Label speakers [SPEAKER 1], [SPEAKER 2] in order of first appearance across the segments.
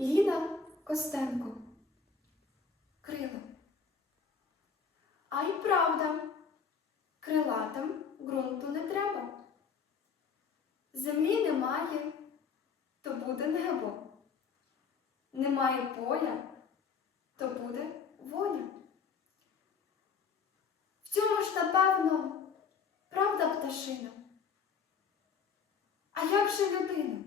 [SPEAKER 1] Ліна Костенко. Крила. А й правда, крилатим ґрунту не треба. Землі немає, то буде небо. Немає поля, то буде воля. В цьому ж, напевно, правда пташина. А як же людина?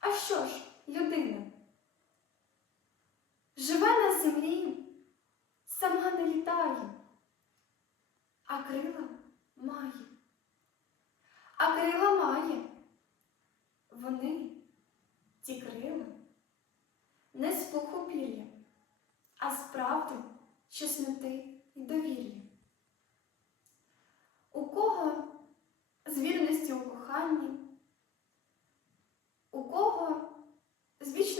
[SPEAKER 1] А що ж людина? Живе на землі, сама не літає, а крила має. А крила має. Вони, ті крила, не з пуху пір'я, а з правди, чесноти і довір'я. У кого з вірності у коханні, у кого